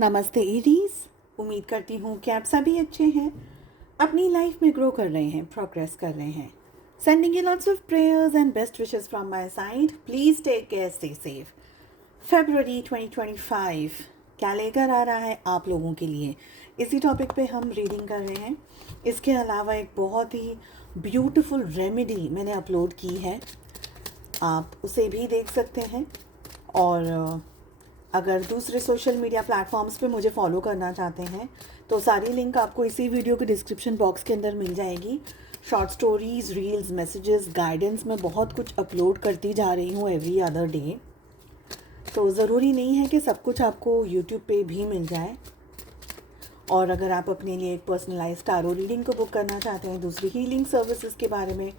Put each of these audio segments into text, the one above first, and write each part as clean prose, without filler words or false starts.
नमस्ते एरीज। उम्मीद करती हूँ कि आप सभी अच्छे हैं, अपनी लाइफ में ग्रो कर रहे हैं, प्रोग्रेस कर रहे हैं। Sending you lots of prayers and best wishes from my side. Please take care, stay safe. फरवरी 2025 क्या लेकर आ रहा है आप लोगों के लिए, इसी टॉपिक पे हम रीडिंग कर रहे हैं। इसके अलावा एक बहुत ही ब्यूटीफुल रेमेडी मैंने अपलोड की है, आप उसे भी देख सकते हैं। और अगर दूसरे सोशल मीडिया प्लेटफॉर्म्स पे मुझे फॉलो करना चाहते हैं तो सारी लिंक आपको इसी वीडियो के डिस्क्रिप्शन बॉक्स के अंदर मिल जाएगी। Short stories, reels, messages, guidance मैं बहुत कुछ अपलोड करती जा रही हूँ एवरी अदर डे। तो ज़रूरी नहीं है कि सब कुछ आपको यूट्यूब पे भी मिल जाए। और अगर आप अपने लिए एक पर्सनलाइज टारो रीडिंग को बुक करना चाहते हैं, दूसरी हीलिंग सर्विसेज के बारे में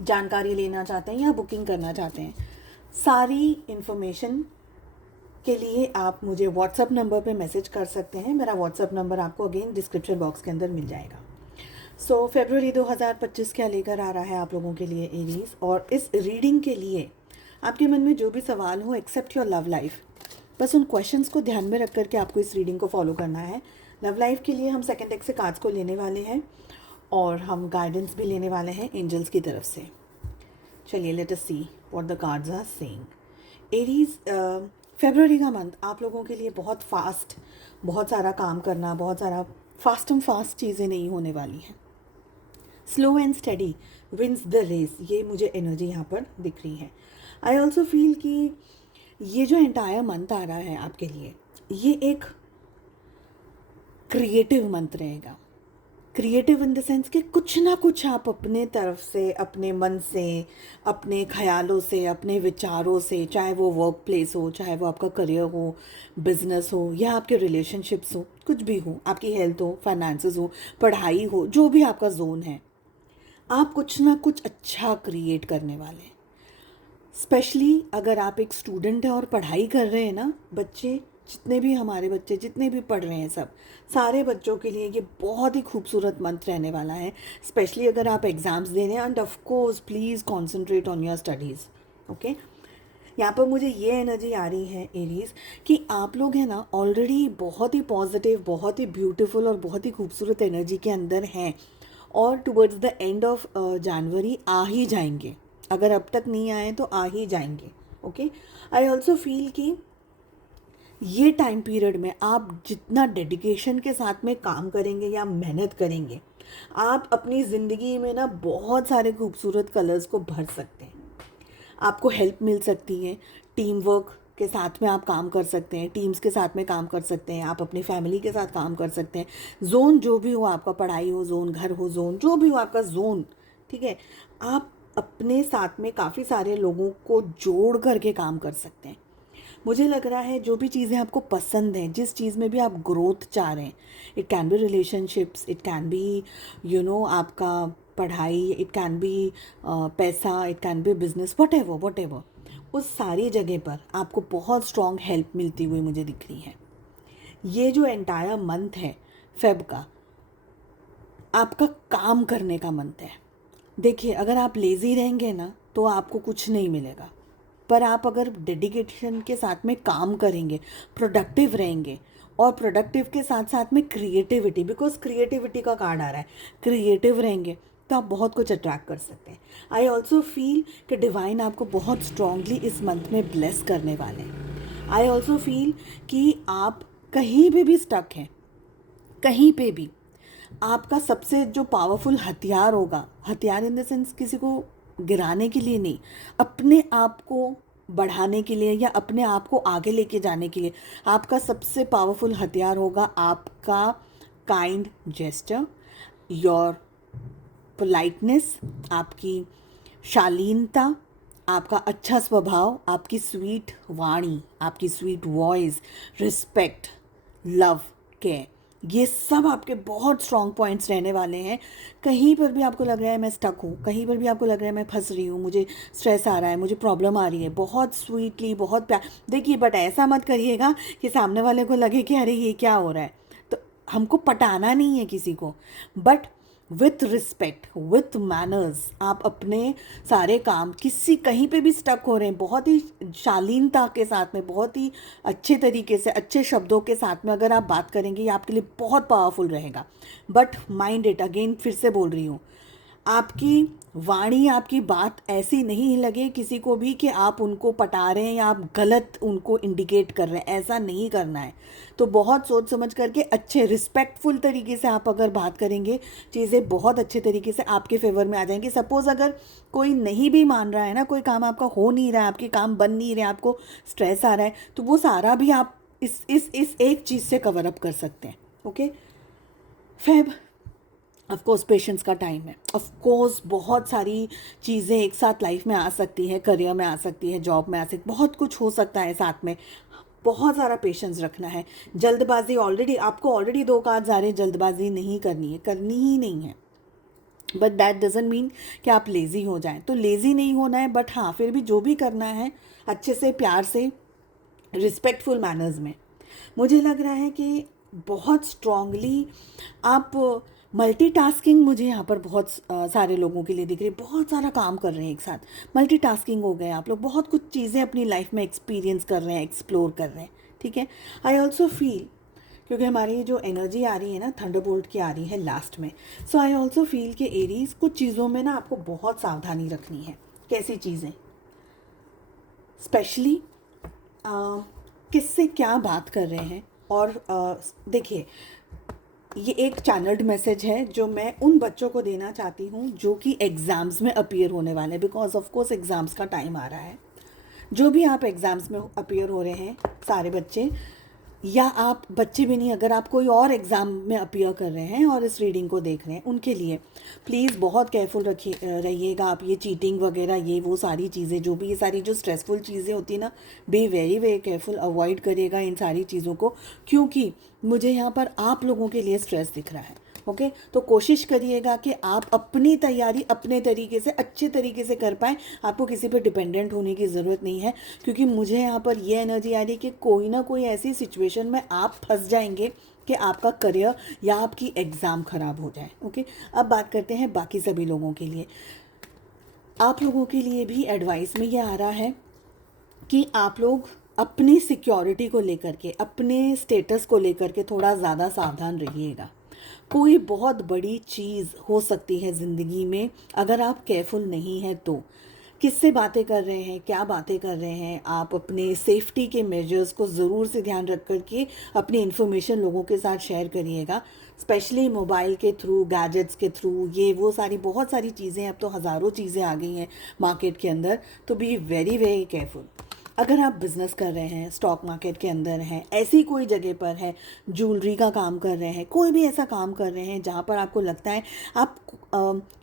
जानकारी लेना चाहते हैं या बुकिंग करना चाहते हैं, सारी इन्फॉर्मेशन के लिए आप मुझे व्हाट्सअप नंबर पे मैसेज कर सकते हैं। मेरा व्हाट्सअप नंबर आपको अगेन डिस्क्रिप्शन बॉक्स के अंदर मिल जाएगा। सो फरवरी 2025 क्या लेकर आ रहा है आप लोगों के लिए एरीज। और इस रीडिंग के लिए आपके मन में जो भी सवाल हो एक्सेप्ट योर लव लाइफ, बस उन क्वेश्चंस को ध्यान में रख करके आपको इस रीडिंग को फॉलो करना है। लव लाइफ के लिए हम सेकेंड डेक से कार्ड्स को लेने वाले हैं और हम गाइडेंस भी लेने वाले हैं एंजल्स की तरफ से। चलिए let us see what the cards are saying. Aries, फरवरी का मंथ आप लोगों के लिए बहुत फास्ट, बहुत सारा काम करना, बहुत सारा फास्ट एंड फास्ट चीज़ें नहीं होने वाली हैं। Slow and steady wins the race, ये मुझे एनर्जी यहाँ पर दिख रही है। आई ऑल्सो फील कि ये जो एंटायर मंथ आ रहा है आपके लिए, ये एक क्रिएटिव मंथ रहेगा। क्रिएटिव इन द सेंस कि कुछ ना कुछ आप अपने तरफ से, अपने मन से, अपने ख्यालों से, अपने विचारों से, चाहे वो वर्क प्लेस हो, चाहे वो आपका करियर हो, बिजनेस हो या आपके रिलेशनशिप्स हो, कुछ भी हो, आपकी हेल्थ हो, फाइनेंसेस हो, पढ़ाई हो, जो भी आपका जोन है, आप कुछ ना कुछ अच्छा क्रिएट करने वाले हैं। स्पेशली अगर आप एक स्टूडेंट हैं और पढ़ाई कर रहे हैं ना, बच्चे जितने भी, हमारे बच्चे जितने भी पढ़ रहे हैं, सब सारे बच्चों के लिए ये बहुत ही खूबसूरत मंथ रहने वाला है। स्पेशली अगर आप एग्ज़ाम्स दे रहे हैं, end of course please concentrate on your studies. Okay, यहाँ पर मुझे ये एनर्जी आ रही है एरीज कि आप लोग हैं ना ऑलरेडी बहुत ही पॉजिटिव, बहुत ही ब्यूटीफुल और बहुत ही खूबसूरत एनर्जी के अंदर हैं और towards the end of January आ ही जाएंगे। अगर अब तक नहीं आए तो आ ही जाएंगे। ओके, आई ऑल्सो फील कि ये टाइम पीरियड में आप जितना डेडिकेशन के साथ में काम करेंगे या मेहनत करेंगे, आप अपनी ज़िंदगी में ना बहुत सारे खूबसूरत कलर्स को भर सकते हैं। आपको हेल्प मिल सकती है, टीम वर्क के साथ में आप काम कर सकते हैं, टीम्स के साथ में काम कर सकते हैं, आप अपनी फैमिली के साथ काम कर सकते हैं। जोन जो भी हो आपका, पढ़ाई हो जोन, घर हो जोन, जो भी हो आपका जोन, ठीक है, आप अपने साथ में काफ़ी सारे लोगों को जोड़ करके काम कर सकते हैं। मुझे लग रहा है जो भी चीज़ें आपको पसंद हैं, जिस चीज़ में भी आप ग्रोथ चाह रहे हैं, it can be relationships, it can be आपका पढ़ाई, इट कैन बी पैसा, it can be business, what ever, उस सारी जगह पर आपको बहुत स्ट्रॉन्ग हेल्प मिलती हुई मुझे दिख रही है। ये जो एंटायर मंथ है फेब का, आपका काम करने का मंथ है। देखिए, अगर आप लेज़ी रहेंगे ना तो आपको कुछ नहीं मिलेगा, पर आप अगर डेडिकेशन के साथ में काम करेंगे, प्रोडक्टिव रहेंगे, और प्रोडक्टिव के साथ साथ में क्रिएटिविटी, बिकॉज क्रिएटिविटी का कार्ड आ रहा है, क्रिएटिव रहेंगे तो आप बहुत कुछ अट्रैक्ट कर सकते हैं। आई ऑल्सो फील कि डिवाइन आपको बहुत स्ट्रांगली इस मंथ में ब्लेस करने वाले हैं। आई ऑल्सो फील कि आप कहीं भी स्टक हैं, कहीं पे भी आपका सबसे जो पावरफुल हथियार होगा, हथियार इन द सेंस किसी को गिराने के लिए नहीं, अपने आप को बढ़ाने के लिए या अपने आप को आगे लेके जाने के लिए, आपका सबसे पावरफुल हथियार होगा आपका काइंड जेस्चर, योर पोलाइटनेस, आपकी शालीनता, आपका अच्छा स्वभाव, आपकी स्वीट वाणी, आपकी sweet voice, respect, love, care, ये सब आपके बहुत स्ट्रॉन्ग पॉइंट्स रहने वाले हैं। कहीं पर भी आपको लग रहा है मैं स्टक हूँ, कहीं पर भी आपको लग रहा है मैं फंस रही हूँ, मुझे स्ट्रेस आ रहा है, मुझे प्रॉब्लम आ रही है, बहुत स्वीटली, बहुत प्यार, देखिए, बट ऐसा मत करिएगा कि सामने वाले को लगे कि अरे ये क्या हो रहा है। तो हमको पटाना नहीं है किसी को, but with respect, with manners आप अपने सारे काम, किसी कहीं पे भी स्टक हो रहे हैं, बहुत ही शालीनता के साथ में, बहुत ही अच्छे तरीके से, अच्छे शब्दों के साथ में अगर आप बात करेंगे, ये आपके लिए बहुत पावरफुल रहेगा। बट माइंड इट, अगेन फिर से बोल रही हूँ, आपकी वाणी, आपकी बात ऐसी नहीं लगे किसी को भी कि आप उनको पटा रहे हैं या आप गलत उनको इंडिकेट कर रहे हैं, ऐसा नहीं करना है। तो बहुत सोच समझ करके अच्छे रिस्पेक्टफुल तरीके से आप अगर बात करेंगे, चीज़ें बहुत अच्छे तरीके से आपके फेवर में आ जाएंगी। सपोज़ अगर कोई नहीं भी मान रहा है ना, कोई काम आपका हो नहीं रहा है, आपके काम बन नहीं रहे, आपको स्ट्रेस आ रहा है, तो वो सारा भी आप इस एक चीज़ से कवर अप कर सकते हैं। Okay Feb, of course patience का टाइम है, ऑफ कोर्स बहुत सारी चीज़ें एक साथ लाइफ में आ सकती है, करियर में आ सकती है, जॉब में आ सकती, बहुत कुछ हो सकता है साथ में, बहुत सारा पेशेंस रखना है। जल्दबाजी, ऑलरेडी आपको ऑलरेडी 2 कार्ड्स आ रहे हैं, जल्दबाजी नहीं करनी है, करनी ही नहीं है। बट दैट डजेंट मीन कि आप लेज़ी हो जाएं, तो लेज़ी नहीं होना है, बट हाँ फिर भी जो भी करना है अच्छे से, प्यार से, रिस्पेक्टफुल मैनर्स में। मुझे लग रहा है कि बहुत स्ट्रांगली आप मल्टीटास्किंग, मुझे यहाँ पर बहुत सारे लोगों के लिए दिख रही है, बहुत सारा काम कर रहे हैं एक साथ, मल्टीटास्किंग हो गए आप लोग, बहुत कुछ चीज़ें अपनी लाइफ में एक्सपीरियंस कर रहे हैं, एक्सप्लोर कर रहे हैं। ठीक है, आई ऑल्सो फील, क्योंकि हमारी जो एनर्जी आ रही है ना, थंडरबोल्ट की आ रही है लास्ट में, सो आई ऑल्सो फील कि एरीज, कुछ चीज़ों में ना आपको बहुत सावधानी रखनी है। कैसी चीज़ें, स्पेशली किससे क्या बात कर रहे हैं। और देखिए, ये एक चैनल्ड मैसेज है जो मैं उन बच्चों को देना चाहती हूँ जो कि एग्ज़ाम्स में अपीयर होने वाले हैं, बिकॉज ऑफ कोर्स एग्ज़ाम्स का टाइम आ रहा है। जो भी आप एग्ज़ाम्स में अपीयर हो रहे हैं, सारे बच्चे, या आप बच्चे भी नहीं, अगर आप कोई और एग्ज़ाम में अपीयर कर रहे हैं और इस रीडिंग को देख रहे हैं, उनके लिए प्लीज़ बहुत केयरफुल रहिएगा आप। ये चीटिंग वगैरह, ये वो सारी चीज़ें, जो भी ये सारी जो स्ट्रेसफुल चीज़ें होती हैं ना, be very very careful, avoid करिएगा इन सारी चीज़ों को, क्योंकि मुझे यहाँ पर आप लोगों के लिए स्ट्रेस दिख रहा है। ओके तो कोशिश करिएगा कि आप अपनी तैयारी अपने तरीके से, अच्छे तरीके से कर पाएँ। आपको किसी पर डिपेंडेंट होने की ज़रूरत नहीं है, क्योंकि मुझे यहाँ पर ये एनर्जी आ रही है कि कोई ना कोई ऐसी सिचुएशन में आप फंस जाएंगे कि आपका करियर या आपकी एग्ज़ाम ख़राब हो जाए। ओके, अब बात करते हैं बाकी सभी लोगों के लिए। आप लोगों के लिए भी एडवाइस में ये आ रहा है कि आप लोग अपनी सिक्योरिटी को लेकर के, अपने स्टेटस को लेकर के थोड़ा ज़्यादा सावधान रहिएगा। कोई बहुत बड़ी चीज़ हो सकती है ज़िंदगी में, अगर आप केयरफुल नहीं हैं तो। किससे बातें कर रहे हैं, क्या बातें कर रहे हैं, आप अपने सेफ्टी के मेजर्स को ज़रूर से ध्यान रख कर के अपनी इन्फॉर्मेशन लोगों के साथ शेयर करिएगा, स्पेशली मोबाइल के थ्रू, गैजेट्स के थ्रू, ये वो सारी बहुत सारी चीज़ें, अब तो हज़ारों चीज़ें आ गई हैं मार्केट के अंदर, तो बी वेरी वेरी केयरफुल। अगर आप बिज़नेस कर रहे हैं, स्टॉक मार्केट के अंदर हैं, ऐसी कोई जगह पर है, ज्वेलरी का काम कर रहे हैं, कोई भी ऐसा काम कर रहे हैं जहाँ पर आपको लगता है आप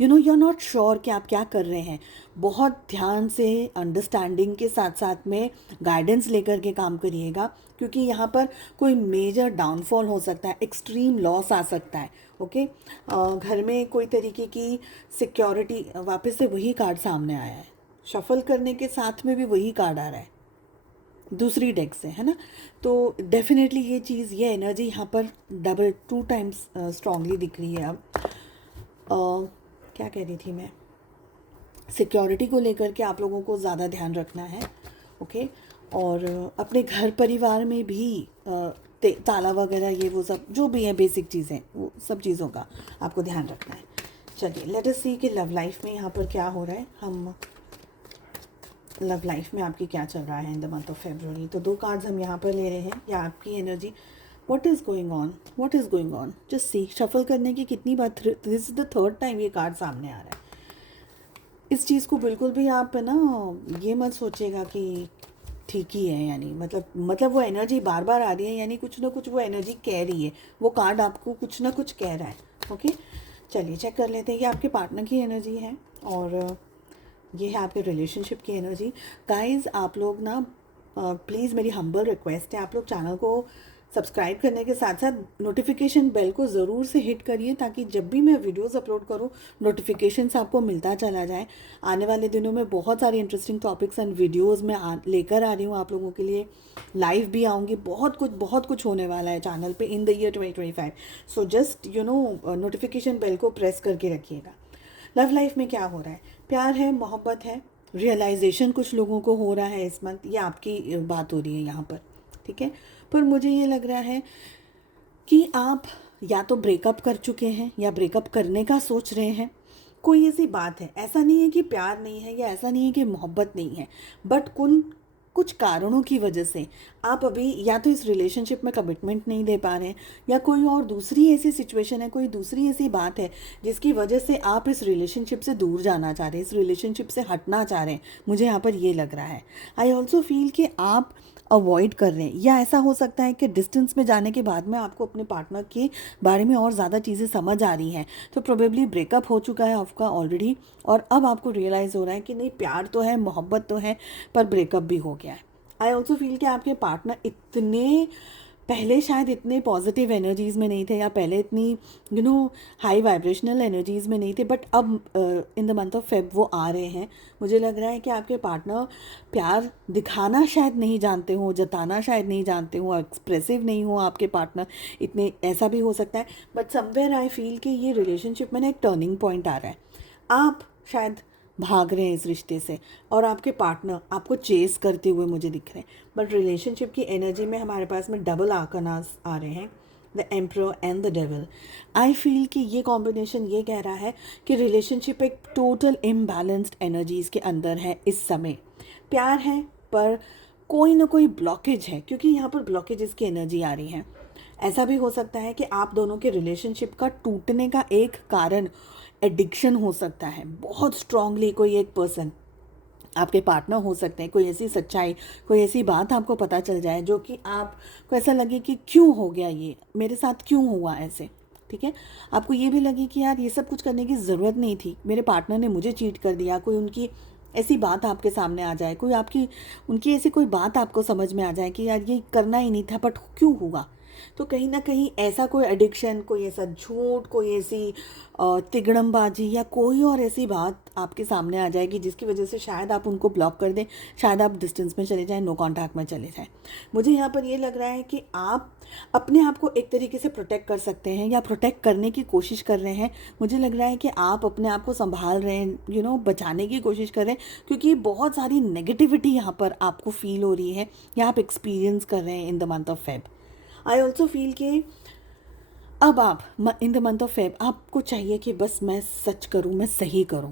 यू आर नॉट श्योर कि आप क्या कर रहे हैं, बहुत ध्यान से, अंडरस्टैंडिंग के साथ साथ में गाइडेंस लेकर के काम करिएगा, क्योंकि यहाँ पर कोई मेजर डाउनफॉल हो सकता है, एक्सट्रीम लॉस आ सकता है। ओके घर में कोई तरीके की सिक्योरिटी, वापस से वही कार्ड सामने आया है, शफल करने के साथ में भी वही कार्ड आ रहा है दूसरी डेक से, है ना। तो डेफिनेटली ये चीज़, ये एनर्जी यहाँ पर डबल 2 टाइम्स स्ट्रांगली दिख रही है। अब क्या कह रही थी मैं, सिक्योरिटी को लेकर के आप लोगों को ज़्यादा ध्यान रखना है। ओके और अपने घर परिवार में भी ताला वगैरह, ये वो सब जो भी है बेसिक चीज़ें, वो सब चीज़ों का आपको ध्यान रखना है। चलिए लेट अस सी कि लव लाइफ में यहाँ पर क्या हो रहा है। हम लव लाइफ में आपकी क्या चल रहा है in the month of February. तो 2 कार्ड्स हम यहाँ पर ले रहे हैं, या आपकी energy, what is going on, what is going on, just see. Shuffle करने की कितनी बार, this is the 3rd time ये कार्ड सामने आ रहा है। इस चीज़ को बिल्कुल भी आप ना ये मत सोचिएगा कि ठीक ही है, यानी मतलब वो एनर्जी बार बार आ रही है, यानी कुछ ना कुछ वो एनर्जी कह रही है, वो कार्ड आपको कुछ ना कुछ कह रहा है। ओके चलिए चेक कर लेते हैं। ये आपके पार्टनर की एनर्जी है और ये है आपके रिलेशनशिप की एनर्जी। गाइस आप लोग ना प्लीज़, मेरी हम्बल रिक्वेस्ट है, आप लोग चैनल को सब्सक्राइब करने के साथ साथ नोटिफिकेशन बेल को ज़रूर से हिट करिए, ताकि जब भी मैं वीडियोस अपलोड करूं नोटिफिकेशंस आपको मिलता चला जाए। आने वाले दिनों में बहुत सारी इंटरेस्टिंग टॉपिक्स एंड वीडियोस मैं लेकर आ रही हूं आप लोगों के लिए। लाइव भी आऊँगी, बहुत कुछ होने वाला है चैनल पे in the year 2025। So just notification bell को प्रेस करके रखिएगा। लव लाइफ में क्या हो रहा है? प्यार है, मोहब्बत है, रियलाइजेशन कुछ लोगों को हो रहा है इस मंथ, ये आपकी बात हो रही है यहाँ पर, ठीक है। पर मुझे ये लग रहा है कि आप या तो ब्रेकअप कर चुके हैं या ब्रेकअप करने का सोच रहे हैं। कोई ऐसी बात है, ऐसा नहीं है कि प्यार नहीं है या ऐसा नहीं है कि मोहब्बत नहीं है, बट कुछ कारणों की वजह से आप अभी या तो इस रिलेशनशिप में कमिटमेंट नहीं दे पा रहे हैं, या कोई और दूसरी ऐसी सिचुएशन है, कोई दूसरी ऐसी बात है जिसकी वजह से आप इस रिलेशनशिप से दूर जाना चाह रहे हैं, इस रिलेशनशिप से हटना चाह रहे हैं। मुझे यहाँ पर ये लग रहा है। आई ऑल्सो फील कि आप अवॉइड कर रहे हैं, या ऐसा हो सकता है कि डिस्टेंस में जाने के बाद में आपको अपने पार्टनर के बारे में और ज़्यादा चीज़ें समझ आ रही हैं। तो प्रोबेबली ब्रेकअप हो चुका है आपका ऑलरेडी, और अब आपको रियलाइज़ हो रहा है कि नहीं, प्यार तो है, मोहब्बत तो है, पर ब्रेकअप भी हो गया है। आई ऑल्सो फील कि आपके पार्टनर इतने पहले शायद इतने पॉजिटिव एनर्जीज़ में नहीं थे, या पहले इतनी हाई वाइब्रेशनल एनर्जीज़ में नहीं थे, बट अब in the month of Feb वो आ रहे हैं। मुझे लग रहा है कि आपके पार्टनर प्यार दिखाना शायद नहीं जानते हो, जताना शायद नहीं जानते हो, एक्सप्रेसिव नहीं हो आपके पार्टनर इतने, ऐसा भी हो सकता है। बट समवेयर आई फील कि ये रिलेशनशिप में ना एक टर्निंग पॉइंट आ रहा है। आप शायद भाग रहे हैं इस रिश्ते से, और आपके पार्टनर आपको चेस करते हुए मुझे दिख रहे हैं। बट रिलेशनशिप की एनर्जी में हमारे पास में डबल आर्कनास आ रहे हैं, the emperor and the devil. I feel कि ये कॉम्बिनेशन ये कह रहा है कि रिलेशनशिप एक टोटल इम्बैलेंस्ड एनर्जीज़ के अंदर है इस समय। प्यार है पर कोई ना कोई ब्लॉकेज है, क्योंकि यहाँ पर ब्लॉकेजेस की एनर्जी आ रही है। ऐसा भी हो सकता है कि आप दोनों के रिलेशनशिप का टूटने का एक कारण एडिक्शन हो सकता है। बहुत स्ट्रांगली कोई एक पर्सन, आपके पार्टनर हो सकते हैं, कोई ऐसी सच्चाई, कोई ऐसी बात आपको पता चल जाए जो कि आपको ऐसा लगे कि क्यों हो गया, ये मेरे साथ क्यों हुआ ऐसे, ठीक है। आपको ये भी लगे कि यार ये सब कुछ करने की ज़रूरत नहीं थी, मेरे पार्टनर ने मुझे चीट कर दिया। कोई उनकी ऐसी बात आपके सामने आ जाए, कोई उनकी ऐसी कोई बात आपको समझ में आ जाए कि यार ये करना ही नहीं था, बट क्यों हुआ। तो कहीं ना कहीं ऐसा कोई एडिक्शन, कोई ऐसा झूठ, कोई ऐसी तिगड़मबाजी, या कोई और ऐसी बात आपके सामने आ जाएगी जिसकी वजह से शायद आप उनको ब्लॉक कर दें, शायद आप डिस्टेंस में चले जाएं, नो कांटेक्ट में चले जाएं। मुझे यहाँ पर ये लग रहा है कि आप अपने आप को एक तरीके से प्रोटेक्ट कर सकते हैं, या प्रोटेक्ट करने की कोशिश कर रहे हैं। मुझे लग रहा है कि आप अपने आप को संभाल रहे हैं, बचाने की कोशिश कर रहे हैं, क्योंकि बहुत सारी नेगेटिविटी यहाँ पर आपको फील हो रही है, या आप एक्सपीरियंस कर रहे हैं in the month of Feb. I also feel कि अब आप in the month of Feb आपको चाहिए कि बस मैं सच करूं, मैं सही करूं,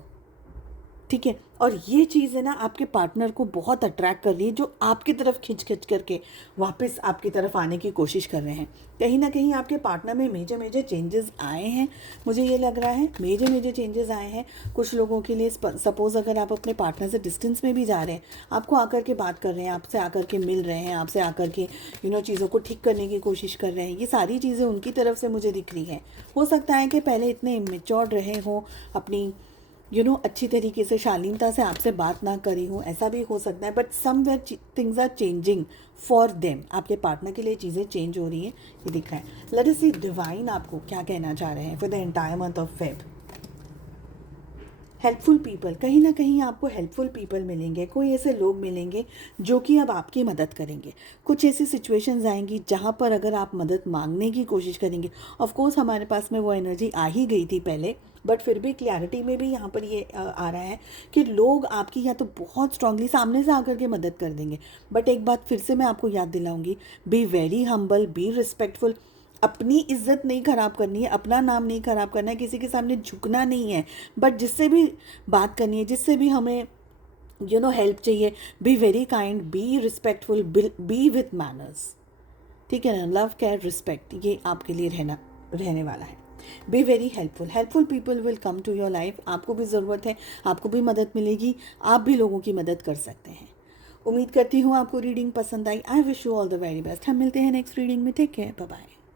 ठीक है। और ये चीज़ है ना, आपके पार्टनर को बहुत अट्रैक्ट कर रही है, जो आपकी तरफ खिंच करके वापस आपकी तरफ आने की कोशिश कर रहे हैं। कहीं ना कहीं आपके पार्टनर में मेजर चेंजेस आए हैं, मुझे ये लग रहा है मेजर चेंजेस आए हैं। कुछ लोगों के लिए सपोज़ अगर आप अपने पार्टनर से डिस्टेंस में भी जा रहे हैं, आपको आकर के बात कर रहे हैं, आपसे आकर के मिल रहे हैं, आपसे आकर के चीज़ों को ठीक करने की कोशिश कर रहे हैं, ये सारी चीज़ें उनकी तरफ से मुझे दिख रही है। हो सकता है कि पहले इतने इमेच्योर रहे हों, अपनी अच्छी तरीके से शालीनता से आपसे बात ना करी हो, ऐसा भी हो सकता है। But somewhere things are changing for them, आपके पार्टनर के लिए चीज़ें चेंज हो रही हैं, ये दिख रहा है। लेट अस सी डिवाइन आपको क्या कहना चाह रहे हैं for the entire month of Feb. Helpful people, कहीं ना कहीं आपको हेल्पफुल पीपल मिलेंगे, कोई ऐसे लोग मिलेंगे जो कि अब आपकी मदद करेंगे। कुछ ऐसी सिचुएशंस आएंगी जहाँ पर अगर आप मदद मांगने की कोशिश करेंगे, ऑफ कोर्स हमारे पास में वो एनर्जी आ ही गई थी पहले, बट फिर भी क्लैरिटी में भी यहाँ पर ये आ रहा है कि लोग आपकी या तो बहुत स्ट्रांगली सामने से आकर के मदद कर देंगे। बट एक बात फिर से मैं आपको याद दिलाऊंगी, be very humble, be respectful. अपनी इज्जत नहीं खराब करनी है, अपना नाम नहीं खराब करना है, किसी के सामने झुकना नहीं है। बट जिससे भी बात करनी है, जिससे भी हमें हेल्प चाहिए, be very kind, be respectful, B with manners, ठीक है ना। लव, केयर, रिस्पेक्ट, ये आपके लिए रहने वाला है। Be very helpful people will come to your life. आपको भी ज़रूरत है, आपको भी मदद मिलेगी, आप भी लोगों की मदद कर सकते हैं। उम्मीद करती हूँ आपको रीडिंग पसंद आई। I wish you all the very best. हम मिलते हैं नेक्स्ट रीडिंग में। Take care, bye bye.